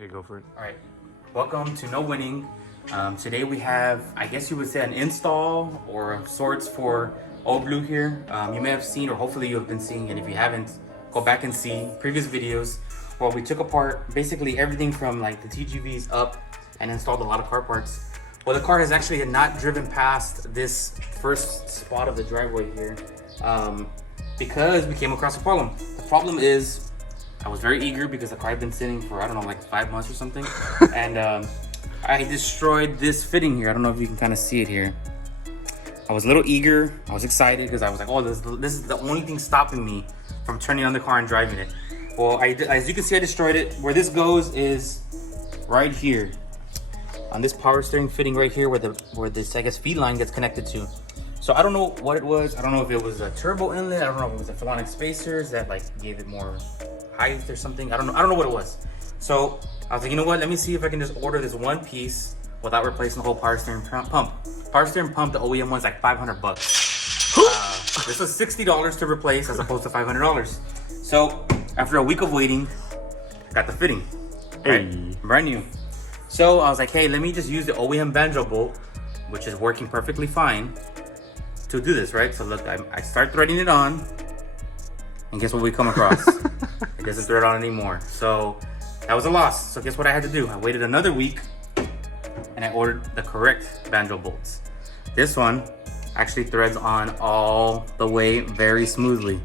Okay, go for it. All right, welcome to No Winning. Today we have, I guess you would say, an install or of sorts for Old Blue here. You may have seen, or hopefully you have been seeing, and if you haven't, go back and see previous videos where we took apart basically everything from like the TGVs up and installed a lot of car parts. Well, the car has actually not driven past this first spot of the driveway here because we came across a problem. The problem is I was very eager because the car had been sitting for, I don't know, like 5 months or something. And I destroyed this fitting here. I don't know if you can kind of see it here. I was a little eager. I was excited because I was like, oh, this is the only thing stopping me from turning on the car and driving it. Well, as you can see, I destroyed it. Where this goes is right here on this power steering fitting right here where this, I guess, feed line gets connected to. So I don't know what it was. I don't know if it was a turbo inlet. I don't know if it was the Philonic spacers that like gave it more height or something. I don't know what it was. So I was like, you know what? Let me see if I can just order this one piece without replacing the whole power steering pump. Power steering pump, the OEM one's like 500 bucks. This was $60 to replace as opposed to $500. So after a week of waiting, got the fitting, right? Brand new. So I was like, hey, let me just use the OEM banjo bolt, which is working perfectly fine, to do this, right? So look, I start threading it on, and guess what we come across? It doesn't thread on anymore. So that was a loss. So guess what I had to do? I waited another week, and I ordered the correct banjo bolts. This one actually threads on all the way very smoothly.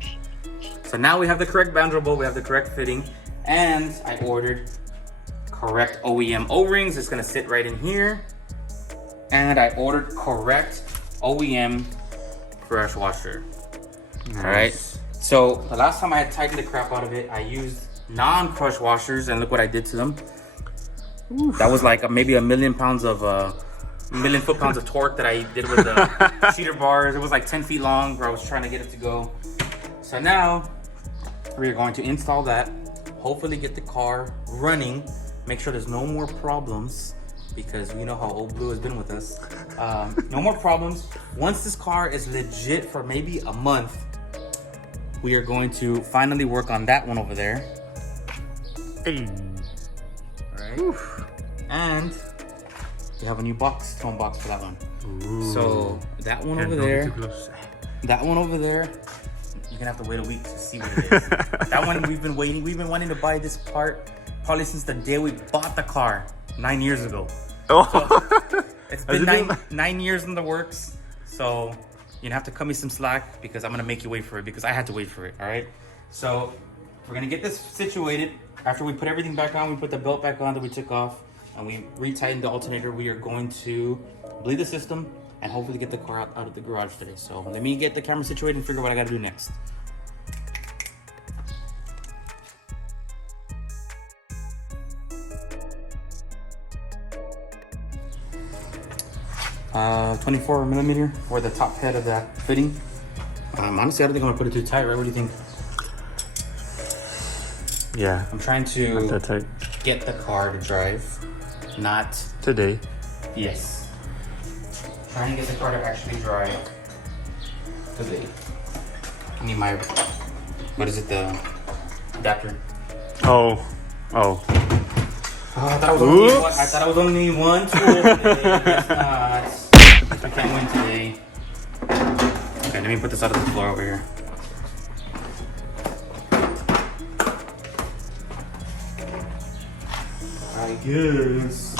So now we have the correct banjo bolt, we have the correct fitting, and I ordered correct OEM O-rings. It's gonna sit right in here. And I ordered correct OEM crush washer. Nice. All right. So the last time I had tightened the crap out of it, I used non-crush washers, and look what I did to them. Oof. That was like maybe a million foot-pounds of torque that I did with the cheater bars. It was like 10 feet long where I was trying to get it to go. So now we're going to install that, hopefully get the car running, make sure there's no more problems, because we know how Old Blue has been with us. No more problems. Once this car is legit for maybe a month, we are going to finally work on that one over there. Hey. All right. Oof. And we have a new tone box for that one. Ooh. So that one over there, you're gonna have to wait a week to see what it is. That one we've been wanting to buy this part probably since the day we bought the car 9 years ago. Oh. So it's been nine years in the works. So you have to cut me some slack because I'm gonna make you wait for it because I had to wait for it. All right. So we're gonna get this situated. After we put everything back on, we put the belt back on that we took off, and we retightened the alternator. We are going to bleed the system and hopefully get the car out of the garage today. So let me get the camera situated and figure out what I gotta do next. Uh, 24 millimeter for the top head of that fitting. Honestly, I don't think I'm gonna put it too tight, right? What do you think? Yeah. I'm trying to get the car to drive, not today. Yes. Trying to get the car to actually drive today. I need my, what is it, the adapter. Oh. I thought it was only one tool today. It's not. I can't win today. Okay, let me put this out of the floor over here. I guess.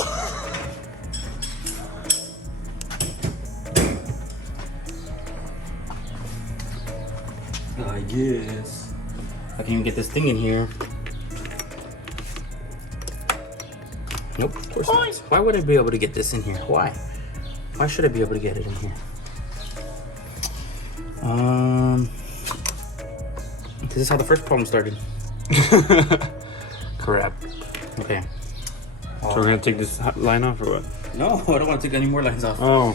I can even get this thing in here. Nope, of course not. Why would I be able to get this in here? Why? Why should I be able to get it in here? This is how the first problem started. Crap. Okay. So we're gonna take this line off or what? No, I don't want to take any more lines off. Oh.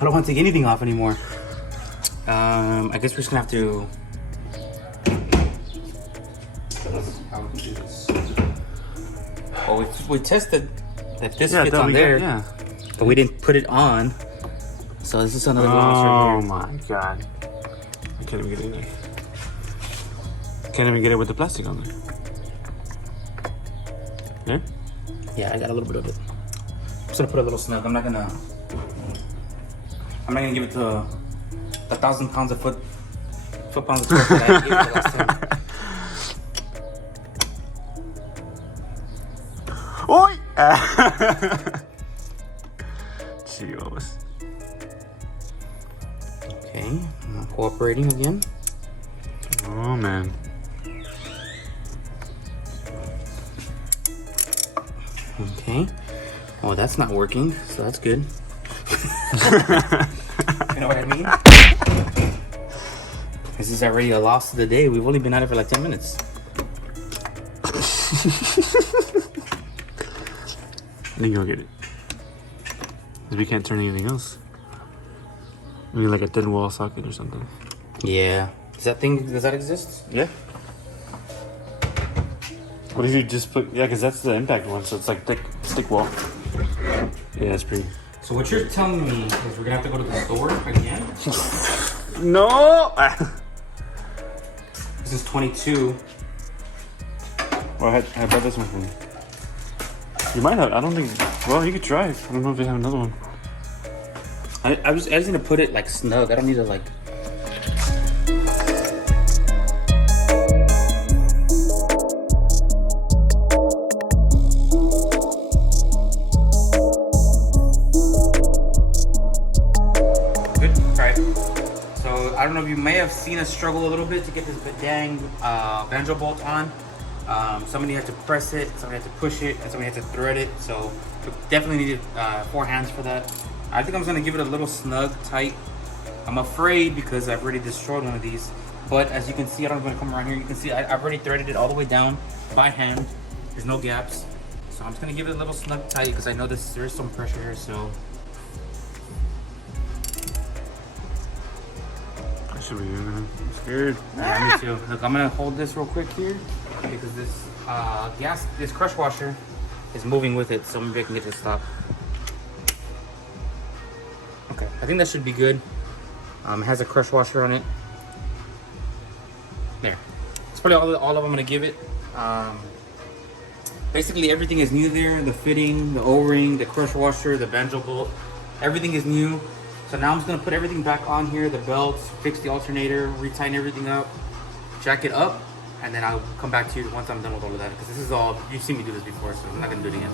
I don't want to take anything off anymore. I guess we're just gonna have to. How we can do this? Well, we tested that this fits on there, but we didn't put it on. So this is another gloss right here. Oh my god! I can't even get it in there. Can't even get it with the plastic on there. Yeah? Yeah, I got a little bit of it. I'm just gonna put a little snug. I'm not gonna give it to 1,000 pounds of foot pounds of torque that I gave it the last time. Oi! Cheers. Okay, I'm cooperating again. Oh man. Okay. Oh, that's not working, so that's good. You know what I mean? This is already a loss of the day. We've only been at it for like 10 minutes. I think you'll get it. Because we can't turn anything else. Maybe like a dead wall socket or something. Yeah. Does that exist? Yeah. What if you just put, yeah, because that's the impact one, so it's like thick stick wall. Yeah, it's pretty. So what you're telling me is we're gonna have to go to the store again? No! This is 22. Well, I brought this one for you. You might have, I don't think, well, you could try it. I don't know if they have another one. I just need to put it like snug. I don't need to like. Good, alright. So I don't know if you may have seen us struggle a little bit to get this dang banjo bolt on. Somebody had to press it, somebody had to push it, and somebody had to thread it. So we definitely needed 4 hands for that. I think I'm gonna give it a little snug, tight. I'm afraid because I've already destroyed one of these. But as you can see, I don't know if I'm gonna come around here. You can see I've already threaded it all the way down by hand. There's no gaps. So I'm just gonna give it a little snug, tight because I know there is some pressure here. So I should be doing that. I'm scared. yeah, me too. Look, I'm gonna hold this real quick here because this crush washer is moving with it. So maybe I can get it to stop. Okay, I think that should be good. It has a crush washer on it. There. That's probably all of I'm gonna give it. Basically everything is new there. The fitting, the O-ring, the crush washer, the banjo bolt. Everything is new. So now I'm just gonna put everything back on here. The belts, fix the alternator, retighten everything up, jack it up, and then I'll come back to you once I'm done with all of that. Because this is all, you've seen me do this before, so I'm not gonna do it again.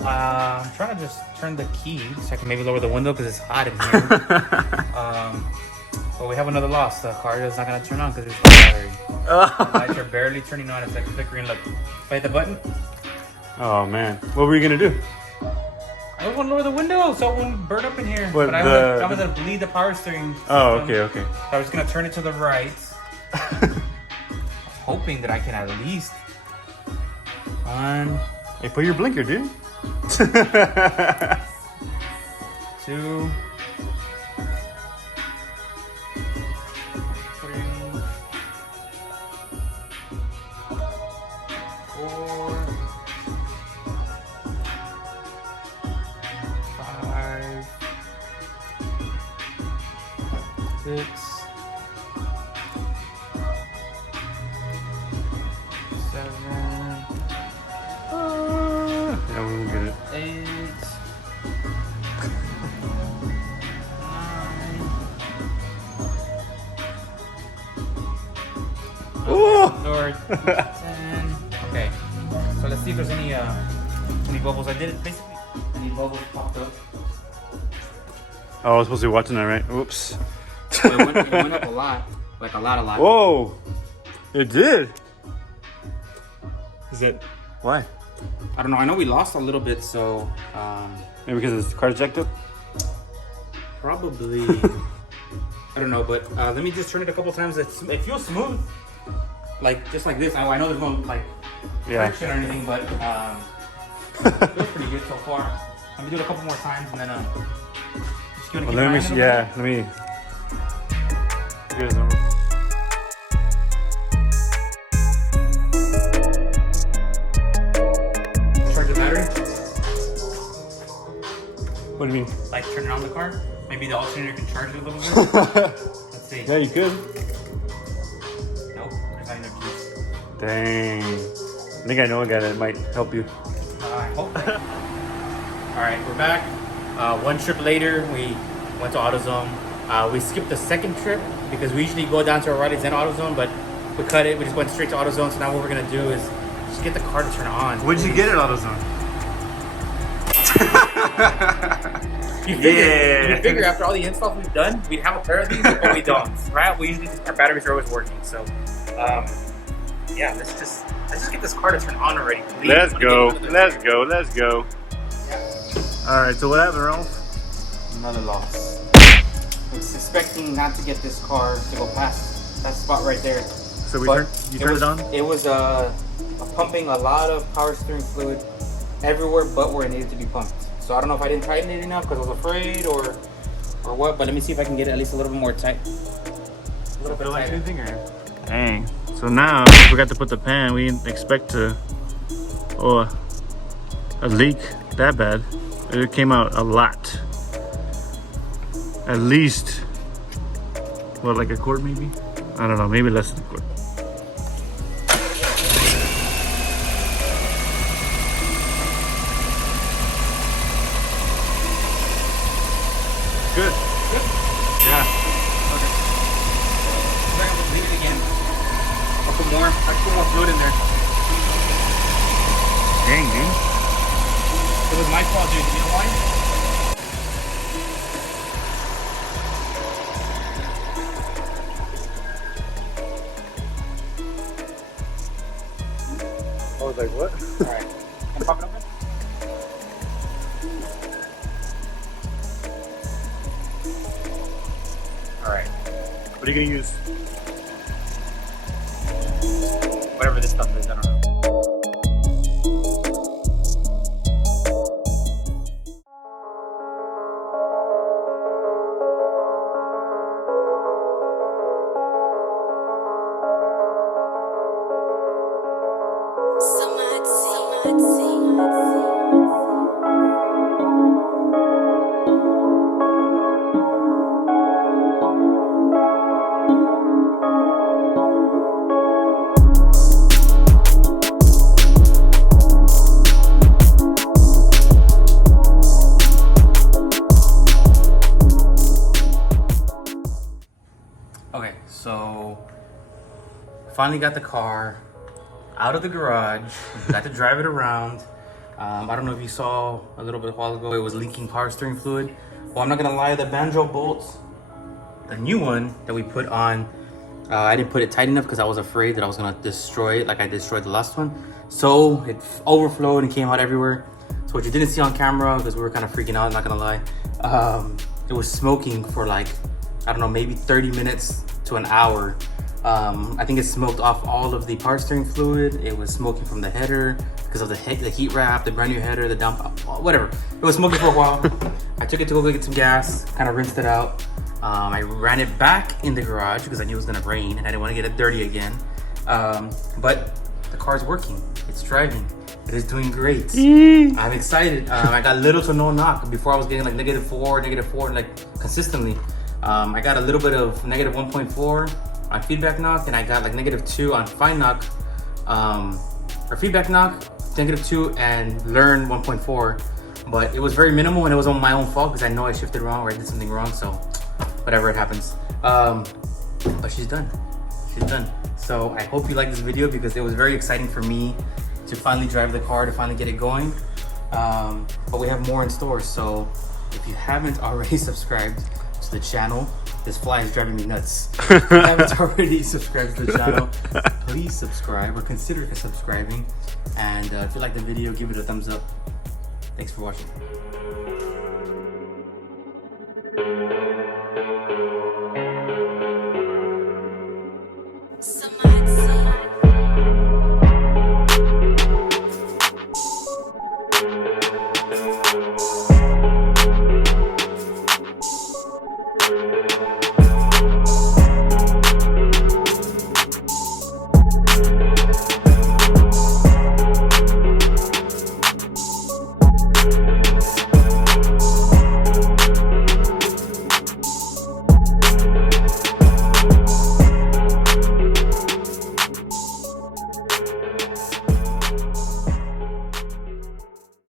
I'm trying to just turn the key so I can maybe lower the window because it's hot in here. But we have another loss. The car is not going to turn on because there's no battery. The lights are barely turning on. It's like flickering. Look, if I hit the button. Oh man, what were you gonna do? I was going to lower the window so it wouldn't burn up in here. But I'm going to bleed the power steering system. Oh, okay. So I was going to turn it to the right. Hoping that I can at least. One. Hey, put your blinker, dude. 2, 3, 4, 5, 6, 7. Yeah, we won't get it. 8, 9. Oh! Lord, 10. Okay, so let's see if there's any bubbles. I did it basically. Any bubbles popped up. Oh, I was supposed to be watching that, right? Oops. So it went up a lot, like a lot. Whoa! It did. Is it? Why? I don't know. I know we lost a little bit, so Maybe because the car's jacked up? probably. I don't know, but let me just turn it a couple times. It feels smooth, like just like this. I know there's no like friction or anything, but it feels pretty good so far. Let me do it a couple more times, and then just gonna keep an eye on it a let me. Here's them. Charge the battery. What do you mean? Like turn it on the car. Maybe the alternator can charge it a little bit. Let's Let's see. Yeah, you could. Nope, there's not enough juice. Dang. I think I know a guy that might help you. I hope. Alright, we're back. One trip later, we went to AutoZone. We skipped the second trip because we usually go down to O'Reilly's and AutoZone, but we cut it. We just went straight to AutoZone. So now what we're gonna do is just get the car to turn on. What'd you get at AutoZone? You figure after all the installs we've done, we'd have a pair of these, but we don't. Right? We usually our batteries are always working. So, yeah, let's just get this car to turn on already. Please. Let's go. All right. So what happened, Ralph? Another loss. I was expecting not to get this car to go past that spot right there. So you turned it on? It was pumping a lot of power steering fluid everywhere but where it needed to be pumped. So I don't know if I didn't tighten it enough because I was afraid or what, but let me see if I can get it at least a little bit more tight. A little bit tighter. Dang. So now we forgot to put the pan. We didn't expect to a leak that bad. It came out a lot. At least what, like a quart maybe? I don't know, maybe less than a quart. Good. Good? Yeah. Okay. I'm going to leave it again. I'll put more. I'll put more fluid in there. Dang, dude. It was my fault, dude. You know why? I was like, what? Alright. Can I pop it open? Alright. What are you gonna use? Whatever this stuff is, I don't know. Okay, so finally got the car out of the garage, got to drive it around. I don't know if you saw a little bit a while ago, it was leaking power steering fluid. Well, I'm not gonna lie, the banjo bolts, the new one that we put on, I didn't put it tight enough because I was afraid that I was gonna destroy it like I destroyed the last one. So it overflowed and came out everywhere. So what you didn't see on camera, because we were kind of freaking out, not gonna lie, it was smoking for like, I don't know, maybe 30 minutes to an hour. I think it smoked off all of the power steering fluid. It was smoking from the header because of the heat wrap, the brand new header, the dump, whatever. It was smoking for a while. I took it to go get some gas, kind of rinsed it out. I ran it back in the garage because I knew it was gonna rain and I didn't want to get it dirty again. But the car's working, it's driving. It is doing great. I'm excited. I got little to no knock. Before I was getting like -4, like consistently. I got a little bit of -1.4 on feedback knock, and I got like -2 on fine knock, or feedback knock, -2, and learn 1.4. But it was very minimal, and it was on my own fault because I know I shifted wrong or I did something wrong. So whatever, it happens. But she's done. She's done. So I hope you like this video because it was very exciting for me to finally drive the car, to finally get it going. But we have more in store. So if you haven't already subscribed to the channel, this fly is driving me nuts. If you haven't already subscribed to the channel, please subscribe or consider subscribing. And if you like the video, give it a thumbs up. Thanks for watching.